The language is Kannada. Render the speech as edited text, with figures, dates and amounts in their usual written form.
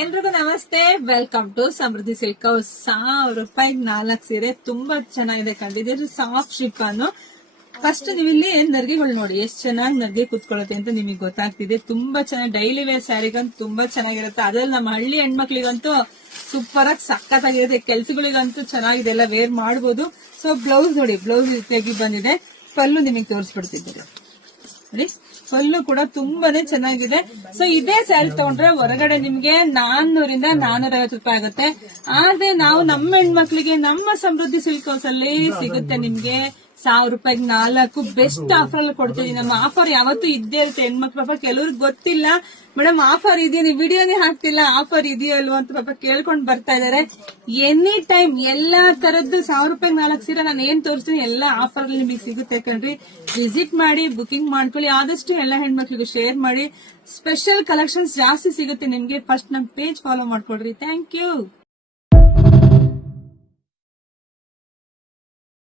ಎಲ್ರಿಗೂ ನಮಸ್ತೆ, welcome to Samruddhi Silk House. 1000 ರೂಪಾಯಿಗೆ 4 ಸೀರೆ ತುಂಬಾ ಚೆನ್ನಾಗಿದೆ ಕಂಡಿದ್ದೀರಿ. Soft chiffon. ಫಸ್ಟ್ ನೀವು ಇಲ್ಲಿ ನರ್ಗಿಗಳು ನೋಡಿ ಎಷ್ಟು ಚೆನ್ನಾಗಿ ನರ್ಗೆ ಕುತ್ಕೊಳ್ಳುತ್ತೆ ಅಂತ ನಿಮಗೆ ಗೊತ್ತಾಗ್ತಿದೆ. ತುಂಬಾ ಚೆನ್ನಾಗಿ ಡೈಲಿ ವೇರ್ ಸ್ಯಾರಿಗಂತೂ ತುಂಬಾ ಚೆನ್ನಾಗಿರುತ್ತೆ. ಅದ್ರಲ್ಲಿ ನಮ್ಮ ಹಳ್ಳಿ ಹೆಣ್ಮಕ್ಳಿಗಂತೂ ಸೂಪರ್ ಆಗಿ ಸಖತ್ತಾಗಿರುತ್ತೆ. ಕೆಲ್ಸಗಳಿಗಂತೂ ಚೆನ್ನಾಗಿದೆ, ಎಲ್ಲ ವೇರ್ ಮಾಡಬಹುದು. ಸೊ ಬ್ಲೌಸ್ ನೋಡಿ, ಬ್ಲೌಸ್ ರೀತಿಯಾಗಿ ಬಂದಿದೆ. ಪಲ್ಲು ನಿಮಗೆ ತೋರಿಸ್ಬಿಡ್ತಿದ್ದಾರೆ ನೋಡಿ. ಪಲ್ಲು ಕೂಡ ತುಂಬಾನೇ ಚೆನ್ನಾಗಿದೆ. ಸೊ ಇದೇ ಸ್ಯಾರಿ ತಗೊಂಡ್ರೆ ಹೊರಗಡೆ ನಿಮ್ಗೆ 400 ರಿಂದ 450 ರೂಪಾಯಿ ಆಗುತ್ತೆ. ಆದ್ರೆ ನಾವು ನಮ್ಮ ಹೆಣ್ಮಕ್ಳಿಗೆ ನಮ್ಮ ಸಮೃದ್ಧಿ ಸಿಲ್ಕ್ ಹೌಸ್ ಅಲ್ಲಿ ಸಿಗುತ್ತೆ ನಿಮ್ಗೆ 1000 ರೂಪಾಯಿಗೆ 4. ಬೆಸ್ಟ್ ಆಫರ್ ಅಲ್ಲಿ ಕೊಡ್ತೀವಿ. ನಮ್ಮ ಆಫರ್ ಯಾವತ್ತೂ ಇದ್ದೇ ಇರುತ್ತೆ. ಹೆಣ್ಮಕ್ಳು ಪಾಪ ಕೆಲವ್ರಿಗೆ ಗೊತ್ತಿಲ್ಲ, ಮೇಡಮ್ ಆಫರ್ ಇದೆಯಾ, ನೀವು ವಿಡಿಯೋನೇ ಹಾಕ್ತಿಲ್ಲ, ಆಫರ್ ಇದೆಯೋ ಅಲ್ವಾ ಅಂತ ಪಾಪ ಕೇಳ್ಕೊಂಡು ಬರ್ತಾ ಇದಾರೆ. ಎನಿ ಟೈಮ್ ಎಲ್ಲಾ ತರದ್ದು 1000 ರೂಪಾಯಿಗೆ 4 ಸೀರೆ ನಾನು ಏನ್ ತೋರಿಸ್ತೀನಿ ಎಲ್ಲ ಆಫರ್ ಅಲ್ಲಿ ನಿಮಗೆ ಸಿಗುತ್ತೆ ಕಣ್ರಿ. ವಿಸಿಟ್ ಮಾಡಿ, ಬುಕಿಂಗ್ ಮಾಡ್ಕೊಳ್ಳಿ. ಆದಷ್ಟು ಎಲ್ಲ ಹೆಣ್ಮಕ್ಳಿಗೆ ಶೇರ್ ಮಾಡಿ. ಸ್ಪೆಷಲ್ ಕಲೆಕ್ಷನ್ಸ್ ಜಾಸ್ತಿ ಸಿಗುತ್ತೆ ನಿಮ್ಗೆ. ಫಸ್ಟ್ ನಮ್ ಪೇಜ್ ಫಾಲೋ ಮಾಡ್ಕೊಳ್ರಿ. Thank you.